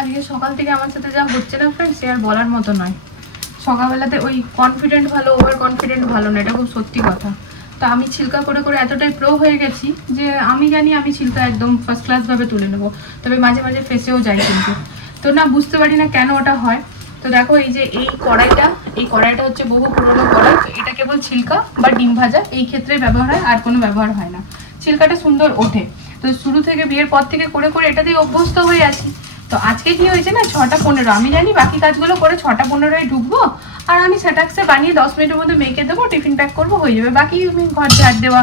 আজকে সকাল থেকে আমার সাথে যা হচ্ছে না ফ্রেন্ড সে আর বলার মতো নয়। সকালবেলাতে ওই কনফিডেন্ট ভালো ওভার কনফিডেন্ট ভালো না, এটা খুব সত্যি কথা। তা আমি ছিলকা করে করে এতটাই প্রো হয়ে গেছি যে আমি জানি আমি ছিলকা একদম ফার্স্ট ক্লাসভাবে তুলে নেব। তবে মাঝে মাঝে ফেসেও যাই কিন্তু। তো না, বুঝতে পারি না কেন ওটা হয়। তো দেখো এই যে এই কড়াইটা এই কড়াইটা হচ্ছে বহু পুরনো কড়াই এটা কেবল ছিলকা বা ডিম ভাজা, এই ক্ষেত্রে ব্যবহার হয়, আর কোনো ব্যবহার হয় না। ছিলকাটা সুন্দর ওঠে। তো শুরু থেকে বিয়ের পর থেকে করে করে এটা দিয়ে অভ্যস্ত হয়ে আছি। তো আজকে কি হয়েছে না? ছটা পনেরো। আমি জানি বাকি কাজগুলো করে ছটা পনেরোয় ঢুকবো, আর আমি সেটাক্সে বানিয়ে দশ মিনিটের মধ্যে মেখে দেবো, টিফিন প্যাক করব, হয়ে যাবে। বাকি আমি ঘর ঝাড় দেওয়া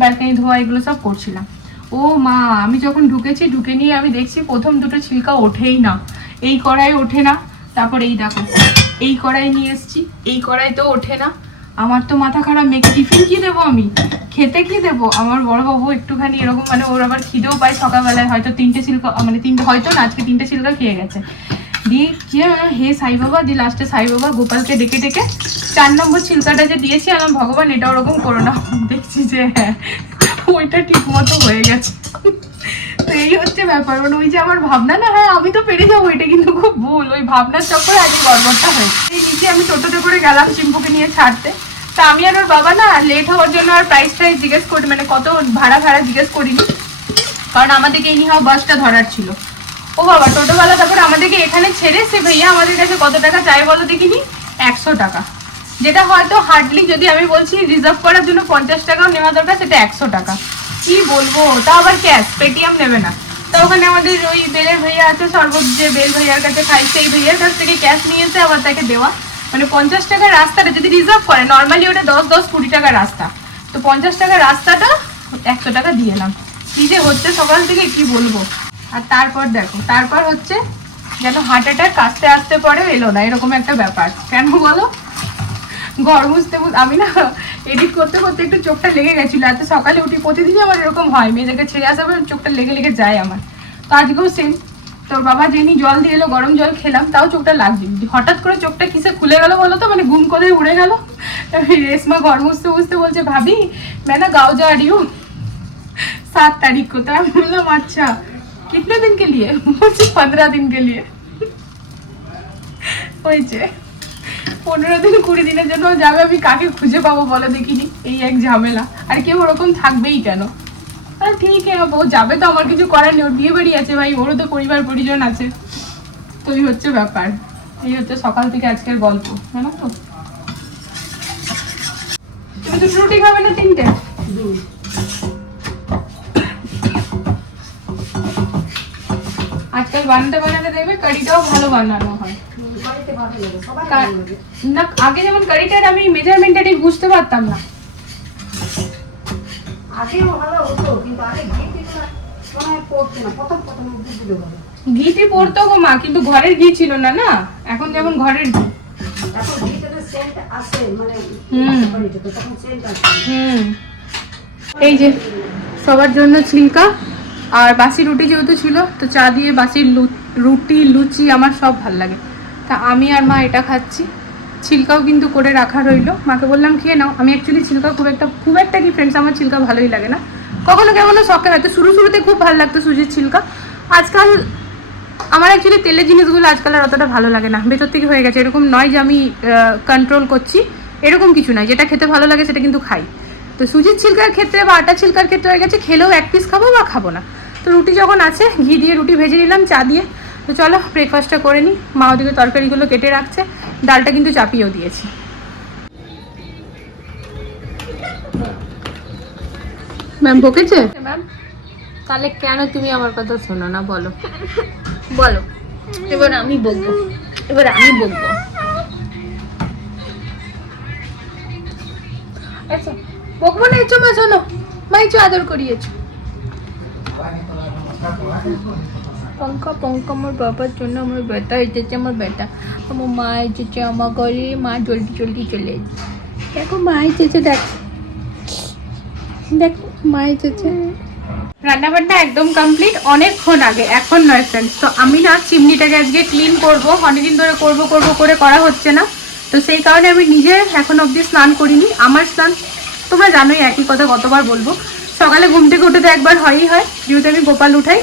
ব্যালকানি ধোয়া এগুলো সব করছিলাম। ও মা, আমি যখন ঢুকেছি, ঢুকে নিয়ে আমি দেখছি প্রথম দুটো ছিলকা ওঠেই না। এই কড়াই ওঠে না। তারপর এই দেখো, এই কড়াই নিয়ে এসছি, এই কড়াই তো ওঠে না। আমার তো মাথা খারাপ, মেয়েকে টিফিন কি দেবো আমি? খেতে কি দেবো? আমার বড় বাবু একটুখানি এরকম মানে ওর আবার খিদেও পায় সকালবেলায়, হয়তো তিনটে সিল্কা মানে তিনটে, হয়তো না, আজকে তিনটে সিল্কা খেয়ে গেছে। দিয়ে কি হে সাই বাবা দিয়ে লাস্টে সাই বাবা গোপালকে ডেকে ডেকে চার নম্বর ছিলকাটা যে দিয়েছি আমার ভগবান, এটা ওরকম করো না। দেখছি যে হ্যাঁ ওইটা ঠিক মতো হয়ে গেছে। তো এই হচ্ছে ব্যাপার। মানে ওই যে আমার ভাবনা না হ্যাঁ আমি তো পেরে যাব, এটা কিন্তু খুব ভুল। ওই ভাবনার চক্করে আজকে গড়বড়টা হয়েছে। এই নিচে আমি টোটোতে করে গেলাম চিম্পুকে নিয়ে ছাড়তে। তা আমি আর ওর বাবা না লেট হওয়ার জন্য আর প্রাইস টাইস জিজ্ঞেস করি মানে কত ভাড়া ভাড়া জিজ্ঞেস করিনি। কারণ আমাদেরকে এই হাও বাসটা ধরার ছিল। ও বাবা, টোটোওয়ালা, তারপর আমাদেরকে এখানে ছেড়ে সে ভাইয়া আমাদের কাছে কত টাকা চাই বলো দেখিনি? একশো টাকা। যেটা হয়তো হার্ডলি যদি আমি বলছি রিজার্ভ করার জন্য পঞ্চাশ টাকাও নেওয়া দরকার, সেটা একশো টাকা। কি বলব? তা আবার ক্যাশ পেটিএম নেবে না। তা ওখানে আমাদের ওই বেলের ভাইয়া আছে সর্বত যে বেল ভাইয়ার কাছে খাই সেই ভাইয়ার কাছ থেকে ক্যাশ নিয়েছে, আবার তাকে দেওয়া। মানে পঞ্চাশ টাকার রাস্তাটা যদি রিজার্ভ করে নর্মালি ওটা দশ দশ, কুড়ি টাকার রাস্তা। তো পঞ্চাশ টাকার রাস্তাটা একশো টাকা দিয়ে এলাম। কি যে হচ্ছে সকাল থেকে কি বলব? আর তারপর দেখো, তারপর হচ্ছে যেন হার্ট অ্যাটাক আস্তে আস্তে পরে এলো না, এরকম একটা ব্যাপার। কেন বলো? ঘর মুছতে মুছতে আমি না এডিট করতে করতে একটু চোখটা লেগে গেছিল এত সকালে উঠি প্রতিদিনই আমার এরকম হয় মেয়েদেরকে ছেড়ে আসার পর চোখটা লেগে লেগে যায় আমার তো আজকেও সেম তোর বাবা যেনি জল দিয়ে এলো গরম জল খেলাম তাও চোখটা লাগছে হঠাৎ করে চোখটা কিসে খুলে গেল বলো তো মানে ঘুম করে উড়ে গেল রেশমা ঘর মুছতে মুছতে বলছে ভাবি मैंने गाँव जा रही हूँ सात तारीख को तो मैं बोललाम अच्छा कितने दिन के लिए বলছে पंद्रह दिन के लिए হয়েছে পনেরো দিন, কুড়ি দিনের জন্য যাবে, আমি কাকে খুঁজে পাবো বলো দেখিনি? এই এক ঝামেলা। আর কেউ ওরকম থাকবেই কেন? ঠিক আছে, ও যাবে তো, আমার কিছু করার নেই, ওর বিয়ে বাড়ি আছে ভাই, ওরও তো পরিবার, পরিজন আছে। তো এই হচ্ছে ব্যাপার। এই হচ্ছে সকাল থেকে আজকের গল্প, জানো তো? তুমি দুটো রুটি খাবে না তিনটে? আজকাল বানাতে বানাতে দেখবে, কারিটাও ভালো বানানো হয়। না আগে যেমন কারিটার আমি মেজারমেন্টটা ঠিক বুঝতে পারতাম না। আগেও ভালো হতো কিন্তু আগে মনে পড়তো ঘিটি গো মা কিন্তু ঘরের ঘি ছিল না না? এখন যেমন ঘরের ঘি মানে এই যে সবার জন্য ছিলকা আর বাসি রুটি যেহেতু ছিল তো চা দিয়ে বাসির রুটি লুচি আমার সব ভালো লাগে। তা আমি আর মা এটা খাচ্ছি। ছিলকাও কিন্তু করে রাখা রইল। মাকে বললাম, খেয়ে নাও। আমি অ্যাকচুয়ালি ছিলকা খুব একটা খুব একটা কি ফ্রেন্ডস আমার ছিলকা ভালোই লাগে না। কখনো কেমন শখে হয়তো শুরু, শুরুতে খুব ভালো লাগতো সুজির ছিলকা। আজকাল আমার অ্যাকচুয়ালি তেলের জিনিসগুলো আজকাল আর অতটা ভালো লাগে না। ভেতর থেকে হয়ে গেছে। এরকম নয় যে আমি কন্ট্রোল করছি। এরকম কিছু নয়। যেটা খেতে ভালো লাগে সেটা কিন্তু খাই। তো সুজির ছিলকার ক্ষেত্রে বা আটা ছিলকার ক্ষেত্রে হয়ে গেছে, খেলেও এক পিস খাব বা খাব না? তো রুটি যখন আছে, ঘি দিয়ে রুটি ভেজে নিলাম, চা দিয়ে। তো চলো ব্রেকফাস্টটা করে নিই মা ওদিকে তরকারিগুলো কেটে রাখছে। ডালটা কিন্তু চাপিয়েও দিয়েছি। ম্যাম বকেছে? ম্যাম তাহলে কেন তুমি আমার কথা শোনো না বলো। বলো। এবার আমি বকবো। এবার আমি বকবো। আচ্ছা বকবো না এসো মা শোনো। মা আদর করিয়েছো। পঙ্কা পঙ্কা আমার বাবার জন্য আমার বেটা এসেছে আমার বেটা। আমার মা এসেছে আমার ঘরে মা জলদি জলদি চলে। এসেছে দেখো মা এসেছে দেখ। দেখ মা এসেছে রান্না বান্না একদম কমপ্লিট অনেকক্ষণ আগে এখন নয় ফ্রেন্ডস তো আমি না চিমনিটাকে আজকে ক্লিন করব অনেকদিন ধরে করব করব করে করা হচ্ছে না। তো সেই কারণে আমি নিজে এখন অবধি স্নান করিনি। আমার স্নান তোমরা জানোই একই কথা কতবার বলব। সকালে ঘুম থেকে উঠে তো একবার হয়ই হয়। যেহেতু আমি গোপাল উঠাই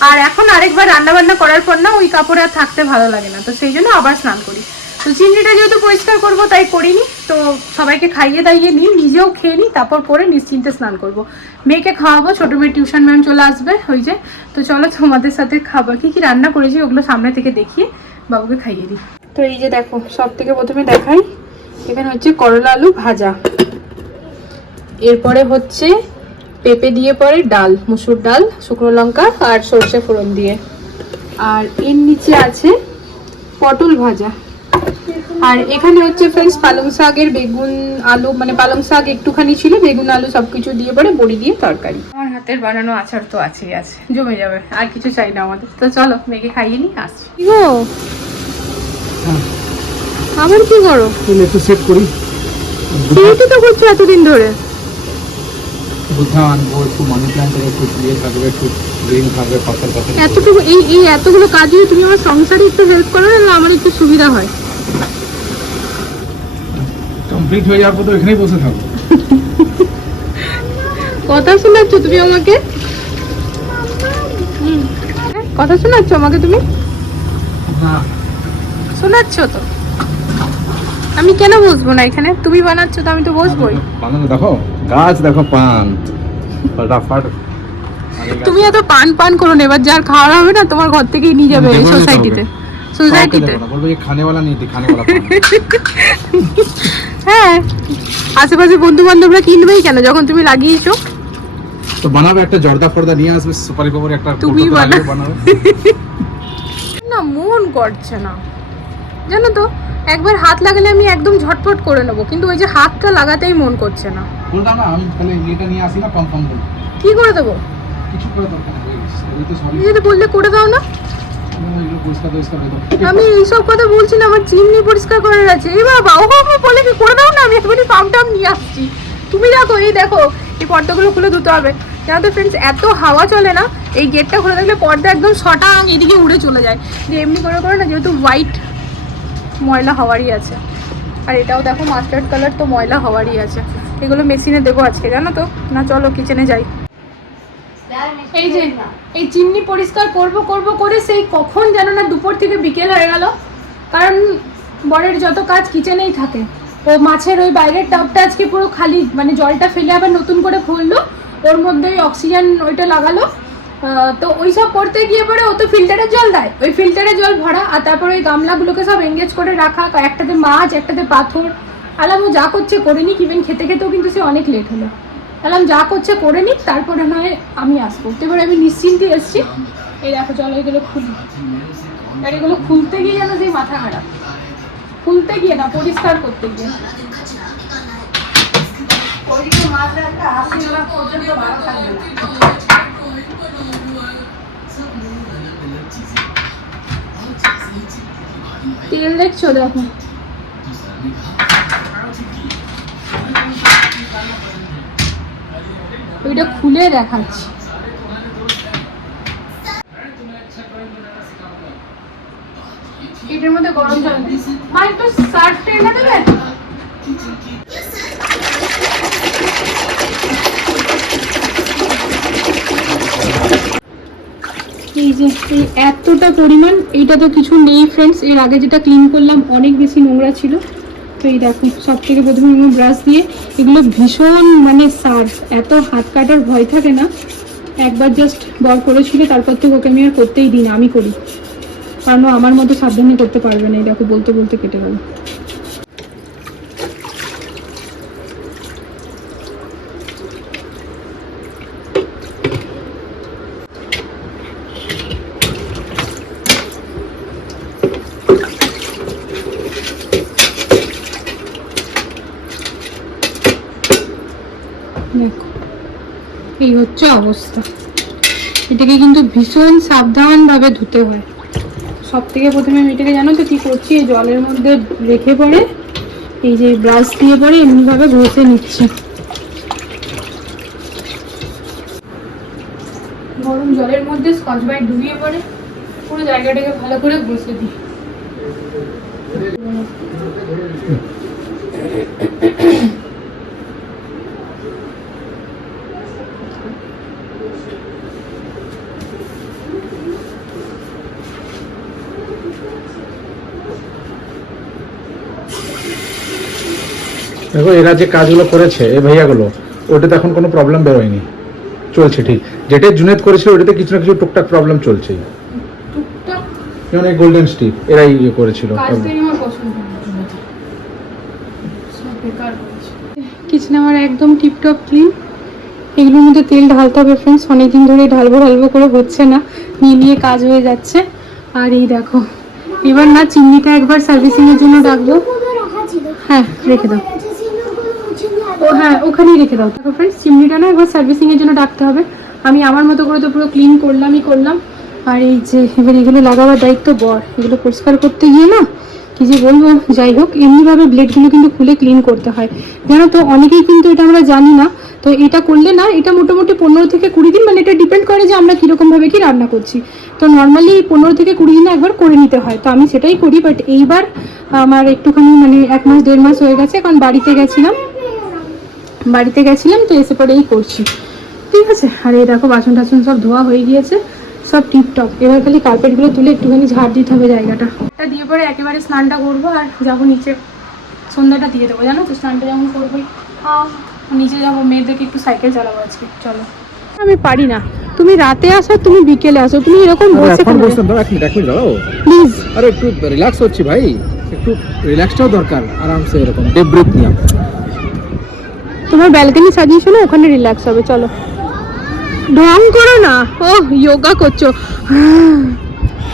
আর এখন আরেকবার রান্না বান্না করার পর না ওই কাপড়ে আর থাকতে ভালো লাগে না। তো সেই জন্য আবার স্নান করি। তো চিংড়িটা যেহেতু পরিষ্কার করব, তাই করিনি। তো সবাইকে খাইয়ে দাইয়ে নিই, নিজেও খেয়ে নিই, তারপর পরে নিশ্চিন্তে স্নান করব। মেয়েকে খাওয়াবো, ছোটো মেয়ে টিউশন ম্যাম চলে আসবে, ওই যে। তো চলো তোমাদের সাথে খাবার কি কি রান্না করেছি ওগুলো সামনে থেকে দেখিয়ে বাবুকে খাইয়ে দিই। তো এই যে দেখো, সব থেকে প্রথমে দেখাই। এখানে হচ্ছে করলা আলু ভাজা। এরপরে হচ্ছে পেঁপে দিয়ে পরে ডাল মুসুর ডাল শুকনো লঙ্কা আর সর্ষে ফোড়ন দিয়ে। আর এর নিচে আছে পটল ভাজা। আর এখানে হচ্ছে ফ্রেন্ডস পালং শাকের বেগুন আলু মানে পালং শাক একটুখানি ছিল বেগুন আলু সবকিছু দিয়ে পরে বড়ি দিয়ে তরকারি। আমার হাতের বানানো আচার তো আছেই আছে জমে যাবে আর কিছু চাই না আমাদের। তো চলো মেয়েকে খাইয়ে নি আসছি। গো? আবার কি করো? একটু সেট করি। সেইটা তো করছ এতদিন ধরে। মানি প্ল্যান্ট থেকে ইয়ে থাকবে একটু গ্রিন থাকবে পাথর পাথর এতটুকু এই এই এতগুলো কাজ তুমি আমার সংসারে একটু হেল্প করো না আমার একটু সুবিধা হয়? কমপ্লিট হয়ে তো এখানেই বসে কথা শোনাচ্ছ তুমি আমাকে। কথা শোনাচ্ছ আমাকে তুমি? শোনাচ্ছ তো। আমি কেন বসবো না এখানে? তুমি বানাচ্ছ তো আমি তো বসবোই। বানানো দেখো গাছ দেখো পান। তুমি এত পান পান করো না এবার যার খাওয়া হবে না তোমার ঘর থেকেই নিয়ে যাবে সোসাইটিতে সোসাইটিতে বলব যে খানেওয়ালা নেই খানেওয়ালা হ্যাঁ। আশেপাশে বন্ধু বান্ধবরা কিনবেই কেন? যখন তুমি লাগিয়েছো। তো বানাবে একটা জর্দা ফর্দা নিয়ে আসবে সুপারি পাপড়ি একটা তুমি বানাবে। না মন করছে না। জানো তো একবার হাত লাগালে আমি একদম ঝটপট করে নেব কিন্তু ওই যে হাতটা লাগাতেই মন করছে না। বলতাম না আমি তাহলে এটা নিয়ে আসি না পাম বলে কি করে দেবো? কিছু করে দরকার নেই এই তো সরি যদি বললে করে দাও না। আমি এইসব কথা বলছি না আমার চিমনি পরিষ্কার করার আছে। এই বাবা ও বলে কি করে দাও না? আমি এখনই পাম্প টাম নিয়ে আসছি। তুমি দেখো এই দেখো এই পর্দাগুলো খুলে ধুতে হবে। জানো তো ফ্রেন্ডস এত হাওয়া চলে না এই গেটটা খুলে থাকলে পর্দা একদম শটাং এদিকে উড়ে চলে যায়। যে এমনি করে করে না যেহেতু হোয়াইট ময়লা হওয়ারই আছে। আর এটাও দেখো মাস্টার্ড কালার তো ময়লা হওয়ারই আছে। এগুলো মেশিনে দেবো আজকে, জানো তো? না, চলো কিচেনে যাই। এই যে, এই চিমনি পরিষ্কার করব করব, করে সেই কখন যেন না দুপুর থেকে বিকেল হয়ে গেল। কারণ বরের যত কাজ কিচেনেই থাকে। ও মাছের ওই বাইরের টাবটা আজকে পুরো খালি মানে জলটা ফেলে আবার নতুন করে খুললো। ওর মধ্যে ওই অক্সিজেন ওইটা লাগালো। তো ওই সব করতে গিয়ে পরে ও তো ফিল্টারের জল দেয়। ওই ফিল্টারের জল ভরা, আর তারপরে ওই গামলাগুলোকে সব এঙ্গেজ করে রাখা। একটাতে মাছ একটাতে পাথর আলাম ও যা করছে করে নিক ইভেন খেতে খেতেও কিন্তু সে অনেক লেট হলো। বললাম যা করছে করে নিক, তারপরে নয় আমি আসব। এবার আমি নিশ্চিন্তে এসছি। এই দেখো, চলো এগুলো খুলি। আর এগুলো খুলতে গিয়ে যেন সেই মাথা খারাপ। খুলতে গিয়ে না, পরিষ্কার করতে গিয়ে। তেল দেখছ দেখো? ওইটা খুলে দেখাচ্ছি। এটার মধ্যে গরম জল মা একটু দেবেন? এই যে, এই এতটা পরিমাণ, এইটা তো কিছু নেই ফ্রেন্ডস এর আগে যেটা ক্লিন করলাম, অনেক বেশি নোংরা ছিল। তো এই দেখো, সব থেকে প্রথমে ব্রাশ দিয়ে এগুলো ভীষণ মানে সার্ফ। এত হাত কাটার ভয় থাকে না। একবার জাস্ট বর করেছিল, তারপর থেকে ওকে আমি আর করতেই দিই না আমি করি। কারণ আমার মতো সাবধানে করতে পারবে না, এই দেখো বলতে বলতে কেটে গেল দেখো এই হচ্ছে অবস্থা। এটাকে কিন্তু ভীষণ সাবধানভাবে ধুতে হয়। সব থেকে প্রথমে আমি এটাকে জানো তো কি করছি? এই জলের মধ্যে রেখে পরে এই যে ব্রাশ দিয়ে পরে এমনিভাবে ঘষে নিচ্ছি। গরম জলের মধ্যে স্কচ ব্রাইট ডুবিয়ে পরে পুরো জায়গাটাকে ভালো করে ঘষে দিই। দেখো এরা যে কাজগুলো করেছে এই ভাইয়াগুলো ওটাতে এখন কোনো প্রবলেম বেরোয়নি। চলছে ঠিক। যেটা জুনেদ করেছিল ওটাতে কিছু না কিছু টুকটাক প্রবলেম চলছেই। টুকটাক? যেমন এই গোল্ডেন স্টিক এরাই ইয়ে করেছিল। কিচেন আমার একদম টিপটপ ক্লিন এগুলোর মধ্যে তেল ঢালতে হবে ফ্রেন্ডস অনেকদিন ধরে ঢালবো ঢালবো করে হচ্ছে না। নিয়ে নিয়ে কাজ হয়ে যাচ্ছে। আর এই দেখো এবার না চিমনিটা একবার সার্ভিসিং এর জন্য ডাকবো। হ্যাঁ রেখে দাও। ও হ্যাঁ ওখানেই রেখে দাও। দেখো ফ্রেন্ডস চিমনিটা না একবার সার্ভিসিং এর জন্য ডাকতে হবে। আমি আমার মতো করে তো পুরো ক্লিন করলামই করলাম। আর এই যে, এবার এগুলো লাগাবার দায়িত্ব বর। এগুলো পরিষ্কার করতে গিয়ে না, কি যে বলব, যাই হোক, এমনিভাবে ব্লেডগুলো কিন্তু খুলে ক্লিন করতে হয়। জানো তো, অনেকেই কিন্তু এটা আমরা জানি না। তো এটা করলে না, এটা মোটামুটি পনেরো থেকে কুড়ি দিন মানে এটা ডিপেন্ড করে যে আমরা কীরকমভাবে কি রান্না করছি। তো নর্মালি পনেরো থেকে কুড়ি দিনে একবার করে নিতে হয়। তো আমি সেটাই করি বাট এইবার আমার একটুখানি মানে এক মাস, দেড় মাস হয়ে গেছে, কারণ বাড়িতে গেছিলাম। বাড়িতে গেছিলাম তো এসে পরে এই করছি। ঠিক আছে আর এই দেখো বাসন টাসন সব ধোয়া হয়ে গিয়েছে সব টিপটপ। এবার খালি কার্পেটগুলো তুলে একটুখানি ঝাড় দিতে হবে জায়গাটা। এটা দিয়ে পরে একেবারে স্নানটা করব আর যাব নিচে। সন্ধ্যাটা দিয়ে দেবো জানো তো স্নানটা যখন করবোই। নিচে যাব মেয়েদেরকে একটু সাইকেল চালাবো আজকে চলো। আমি পারি না। তুমি রাতে আসো তুমি বিকেলে আসো তুমি এরকম বসে এখন বসতে দাও এক মিনিট এক মিনিট দাঁড়াও। প্লিজ। আরে একটু রিল্যাক্স হচ্ছি ভাই। একটু রিল্যাক্সটাও দরকার আরামসে এরকম। ডিপ ব্রিথ নিয়ে তোমার ব্যালকনি সাজিয়েছো না ওখানে রিল্যাক্স হবে চলো। ঢং করো না। ও যোগা করছ।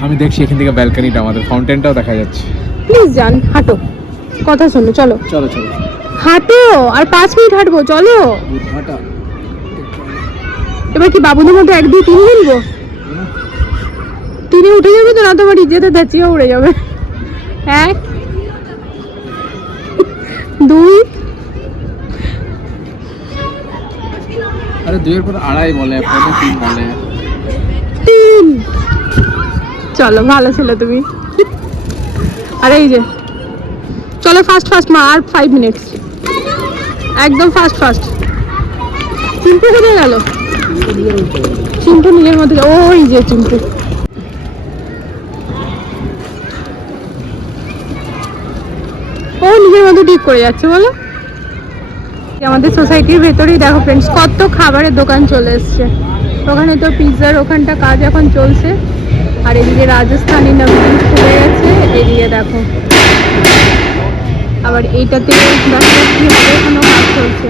আমি দেখছি এখান থেকে ব্যালকনিটা আমাদের ফাউন্টেনটাও দেখা যাচ্ছে। প্লিজ যান হাঁটো। কথা শোনো চলো। চলো চলো। হাঁটো আর পাঁচ মিনিট হাঁটবো চলো। হাঁটা। এবার কি বাবুদের মধ্যে এক দুই তিন বলব তিনে উঠে যাবে তো না তোমার ইজ্জতে দাঁচিয়ে উড়ে যাবে। এক দুই আরে দুইয়ের পর আড়াই বলে তিন বলে। তিন। চলো, ভালো ছিল তুমি। আর এই যে, চলো মা, আর ফাইভ একদম ফাস্ট ফাস্ট চিম্পু কোথায় গেল? নিজের মধ্যে ওই যে চিম্পু ও নিজের মতো ঠিক করে যাচ্ছে, বলো। আমাদের সোসাইটির ভেতরেই দেখো ফ্রেন্ডস কত খাবারের দোকান চলে এসছে। ওখানে তো পিৎজার ওখানটা কাজ এখন চলছে। আর এদিকে রাজস্থানি নমকিন খুলে গেছে, এদিকে দেখো। আবার এইটাতে এখনও কাজ চলছে।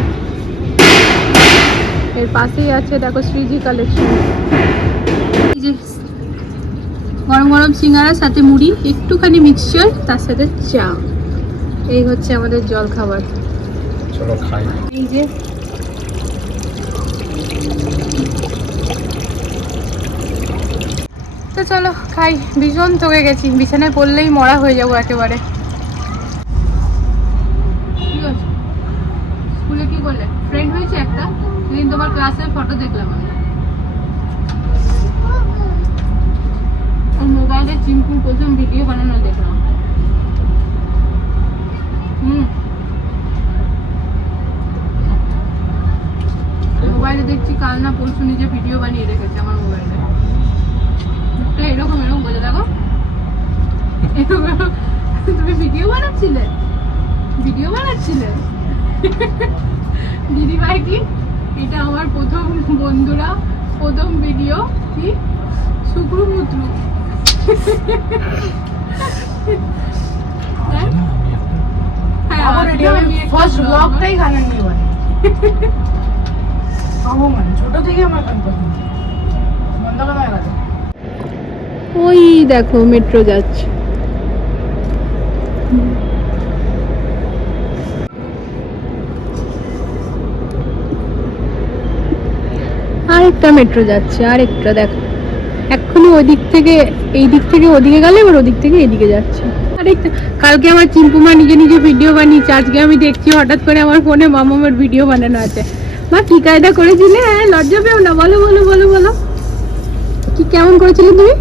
এর পাশেই আছে দেখো শ্রীজি কালেকশন গরম গরম সিঙ্গারার সাথে মুড়ি, একটুখানি মিক্সচার তার সাথে চা। এই হচ্ছে আমাদের জল খাবার চলো খাই। তো চলো খাই। ভীষণ তোকে গেছি। বিছানায় পড়লেই মরা হয়ে যাব একেবারে? স্কুলে কি করলে ফ্রেন্ড হয়েছে একটা? সেদিন তোমার ক্লাসের ফটো দেখলাম আমি। মোবাইলে চিম্পুর প্রথম ভিডিও বানানো দেখলাম হুম মোবাইলে দেখছি কাল না পরশু নিজে ভিডিও বানিয়ে রেখেছে আমার মোবাইলে মুখটা এরকম এরকম বোঝা দেখো এরকম এরকম। তুমি ভিডিও বানাচ্ছিলে ভিডিও বানাচ্ছিলে দিদি ভাই কি এটা আমার প্রথম বন্ধুরা প্রথম ভিডিও কি শুক্রমুত্রু হ্যাঁ আমি ফার্স্ট ব্লগটাই গানে নিয়ে বানি মানে। ছোট থেকে আমার গান পছন্দ। বন্ধ করা ওই দেখো মেট্রো যাচ্ছে। আরেকটা মেট্রো যাচ্ছে আরেকটা দেখো। ওই থেকে, এই দিক থেকে ওদিকে গেলে, এবার ওদিক থেকে এদিকে যাচ্ছে। কালকে আমার চিম্পুমা নিজে নিজে ভিডিও বানিয়েছে, আজকে আমি দেখছি, হঠাৎ করে আমার ফোনে ভিডিও বানানো আছে। মা, কি কায়দা করেছিলে? হ্যাঁ লজ্জা পেও না, বলো বলো বলো বলো। কি, কেমন করেছিলে তুমি?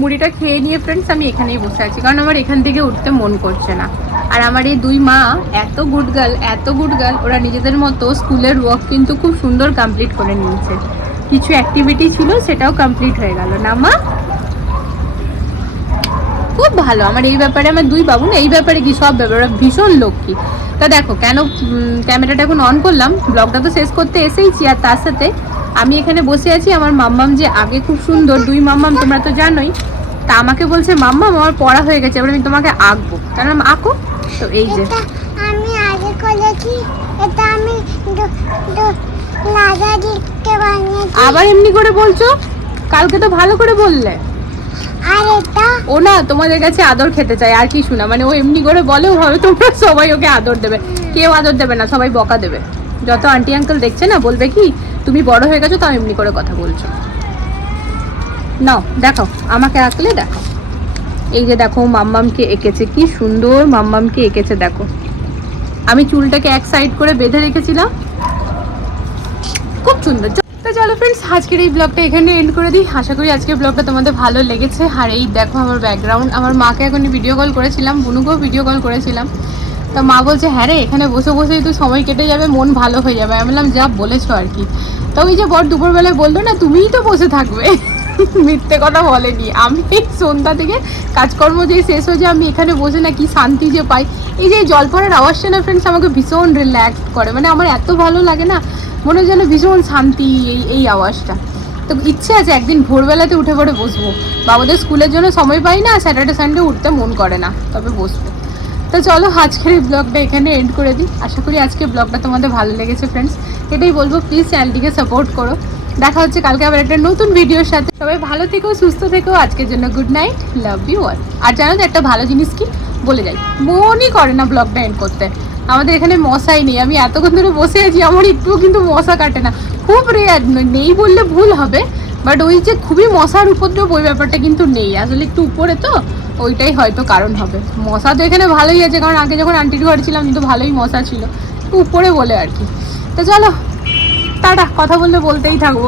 মুড়িটা খেয়ে নিয়ে ফ্রেন্ডস আমি এখানেই বসে আছি, কারণ আমার এখান থেকে উঠতে মন করছে না। আর আমার এই দুই মা, এত গুড গার্ল এত গুড গার্ল ওরা নিজেদের মতো স্কুলের ওয়ার্ক কিন্তু খুব সুন্দর কমপ্লিট করে নিয়েছে। কিছু অ্যাক্টিভিটি ছিল, সেটাও কমপ্লিট হয়ে গেল। না মা? খুব ভালো। আমার এই ব্যাপারে আমার দুই বাবু না, এই ব্যাপারে কি সব ব্যাপারে ভীষণ লক্ষ্মী। তা দেখো, কেন ক্যামেরাটা এখন অন করলাম ব্লগটা তো শেষ করতে এসেইছি, আর তার সাথে আমি এখানে বসে আছি আমার মাম্মাম যে আগে খুব সুন্দর, দুই মাম্মাম তোমরা তো জানোই, তা আমাকে বলছে, মাম্মাম, আমার পড়া হয়ে গেছে, এবার আমি তোমাকে আঁকবো। নাম আঁকো? তো এই যে। আমি আগে করেছি, এটা আমি আবার এমনি করে বলছো? কালকে তো ভালো করে বললে। আর এটা? ও না তোমাদের কাছে আদর খেতে চায় আর কি শোনা মানে ও এমনি করে বলেও ভাবে তোমরা সবাই ওকে আদর দেবে। কেউ আদর দেবে না সবাই বকা দেবে। যত আন্টি আঙ্কেল দেখছে না বলবে কি তুমি বড় হয়ে গেছো তাও এমনি করে কথা বলছো। নাও দেখো আমাকে আঁকলে দেখো এই যে দেখো মাম্মামকে এঁকেছে কি সুন্দর মাম্মামকে এঁকেছে দেখো। আমি চুলটাকে এক সাইড করে বেঁধে রেখেছিলাম সুন্দর। তো চলো ফ্রেন্ডস আজকের এই ব্লগটা এখানে এন্ড করে দিই। আশা করি আজকের ব্লগটা তোমাদের ভালো লেগেছে। আর এই দেখো আমার ব্যাকগ্রাউন্ড আমার মাকে এখন ভিডিও কল করেছিলাম, বুনুকেও ভিডিও কল করেছিলাম। তো মা বলছে হ্যাঁ রে, এখানে বসে বসেই তো সময় কেটে যাবে, মন ভালো হয়ে যাবে। আমি বললাম, যা বলেছ আর কি। তো ওই যে বর দুপুরবেলায় বলল, না, তুমিই তো বসে থাকবে। মিথ্যে কথা বলেনি। আমি সন্ধ্যা থেকে কাজকর্ম যে শেষ হয়ে যায়, আমি এখানে বসে না কি শান্তি যে পাই। এই যে জল পড়ার আওয়াজটা না ফ্রেন্ডস আমাকে ভীষণ রিল্যাক্স করে। মানে আমার এত ভালো লাগে না মনে হয় যেন ভীষণ শান্তি এই এই আওয়াজটা। তো ইচ্ছে আছে একদিন ভোরবেলাতে উঠে পড়ে বসবো। বাবাদের স্কুলের জন্য সময় পাই না, স্যাটারডে, সানডে উঠতে মন করে না, তবে বসবো। তো চলো আজকের এই ব্লগটা এখানে এন্ড করে দিই। আশা করি আজকে ব্লগটা তোমাদের ভালো লেগেছে ফ্রেন্ডস এটাই বলব প্লিজ চ্যানেলটিকে সাপোর্ট করো। দেখা হচ্ছে কালকে আবার একটা নতুন ভিডিওর সাথে। সবাই ভালো থেকো, সুস্থ থেকো, আজকের জন্য good night love you all আর জানো তো একটা ভালো জিনিস কি? বলে যাই, মনই করে না ব্লগটা এন্ড করতে। আমাদের এখানে মশাই নেই। আমি এতক্ষণ ধরে বসে আছি, আমার একটুও কিন্তু মশা কাটে না। খুব রেয়ার নেই বললে ভুল হবে বাট ওই যে খুবই মশার উপদ্রব, ওই ব্যাপারটা কিন্তু নেই। আসলে একটু উপরে তো, ওইটাই হয়তো কারণ হবে। মশা তো এখানে ভালোই আছে, কারণ আগে যখন আন্টির ঘরে ছিলাম, কিন্তু ভালোই মশা ছিল। উপরে বলে আর কি। তো চলো, টাটা, কথা বললে বলতেই থাকব।